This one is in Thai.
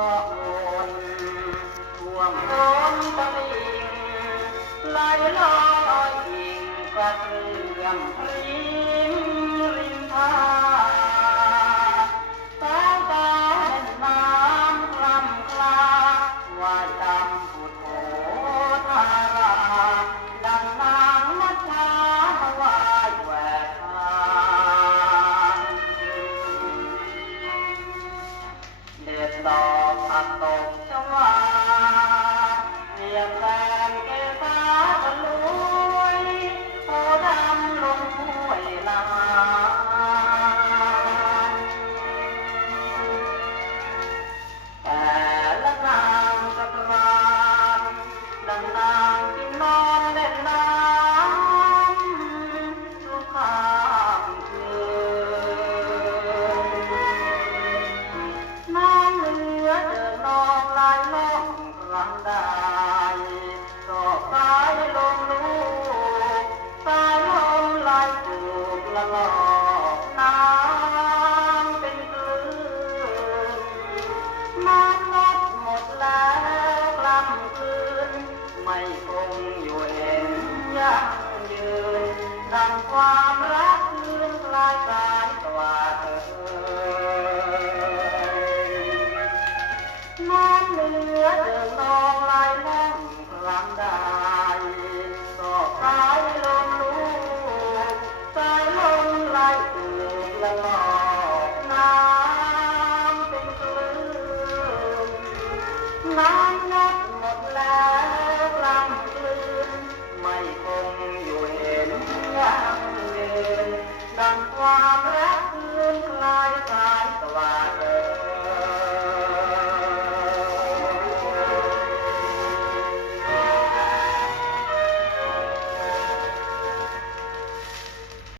ก็วนทวมล้นติงไหลลอยยิงกระเพื่อมพลี เดือดดอกผักตกชวา คงอยู่เห็นยั่งยืนดังความรักคืนคลายกายกว่าเธอน้ำเหลือเดินนองลายล่องกลางได้สอบสายลมลูกสายลมไหลถูกละลอกน้ำเป็นคลื่นน้ำนับหมดแล้ว